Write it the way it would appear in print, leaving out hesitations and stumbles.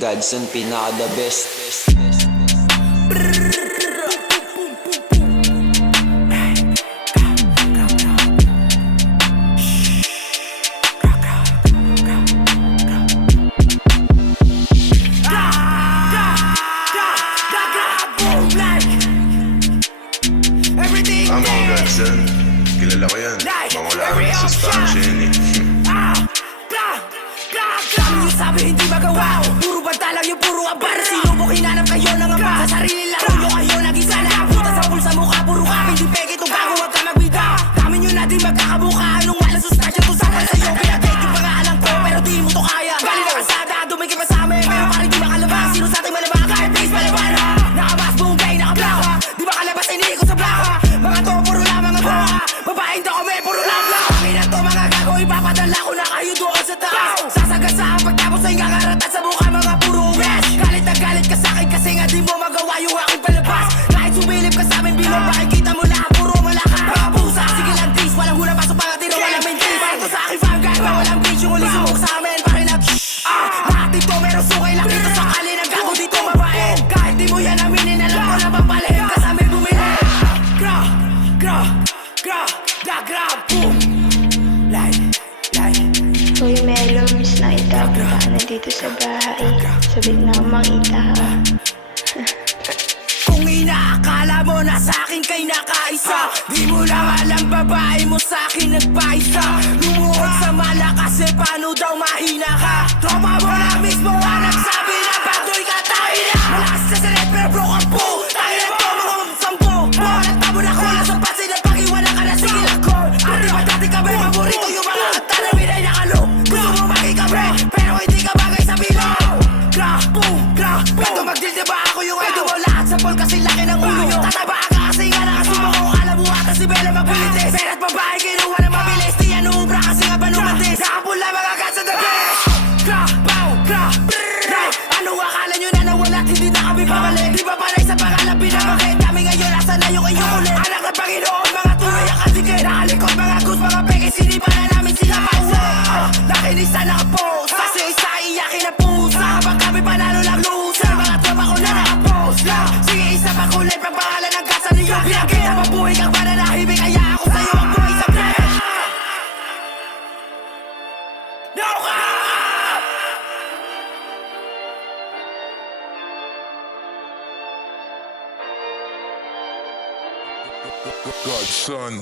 Godson, pinaka the best. Ang mga Godson, kilala ko yan. Mangula ka na sustansya yan eh. Dami yung sabi hindi magawa. Puro banta lang yung puro abar. Sino mo kinanap kayo ng ama? Sa sarili laro nyo kayo naging sana. Puta sa pulsa mukha puro ka. Hindi peke itong bago wag ka magbida. Dami nyo natin magkakabuka. Anong wala sustansya to sapan sa'yo. Pinatake yung pangalan ko pero di mo to kaya. Galing na kasada, dumikit pa sa amin. Pero parang di makalabas. Sino sa ating malabang? Kahit please malaban ha. Nakabas buong gay, nakablaka. Di makalabas, hindi ko sa blaka. Mga to puro lang mga boka. Babaeng to kami puro lang blaka. Pangina to mga gago. Ipapadala ko na kayo doon sa taas. Sasagasaan pagtapos ay kakaratan sa mukha mga puro west. Galit na galit ka sa'kin kasi nga di mo magawa yung aking palabas. Kahit sumilip ka sa'min bilog, makikita mo na puro malaka. Mga pusa, sige lang dis, walang hula pasok mga tiro, walang maintis. Parto sa aking fangar, walang bitch yung uli sumuk sa'min. Pare nag lahat dito meron sukay lang dito sakali ng gago dito mabain. Kahit di mo yan aminin, alam ko na mapalahim ka sa'min bumili. Gra, boom. Uy, Melo, miss na kita. Punta ka na dito sa bahay. Sabit na makita ka. Kung inaakala mo na sa'kin kay nakaisa, di mo lang alam babae mo sa'kin nagpaisa. Lumuhod sa malakas eh paano daw mahina ka. Tropa mo na mismo ang nagsabi na bagoy ka tayo na. Malakas sa salit pero bro ka po. Tayo na to mga sampo. Mawalat tabo na ko lang sa pasin at pag-iwala ka na sige lako. At di ba dati kami paborito yung mga kanta na minay nakalo. Gusto mo makikabre pero hindi ka bagay sa bimo. Pwede mag-deal diba ako yung idol mo. Lahat sa poll kasi laki ng ulo nyo. Tataba ka kasi nga nakasuma ko. Alam mo ata si Bella maglitis. Pera't babae kinuha na mabilis. Di yan uubra kasi nga panumantis. Nakapula mga gat sa the best. Ano akala nyo na nawala't hindi na kami pabalik? Di ba panay sa pangalan pinabakit? Kami ngayon nasa na yung inyong ulit. Anak ng Panginoon mga tunay ang kasikit. Nakalikot mga goose mga peke. Sinipa na namin sila pauwi. Nakinis na nakapost. Kasi isa iyakin na pusa. Habang kami panalo lang loser. Mga tropa ko na nakapost lang. Sige isa pa kulay pang pangalan ng kasa niyo. Pinakita mabuhay kang pananahimik. Kaya ako sa'yo ang buhay sa play. No ka! Godson.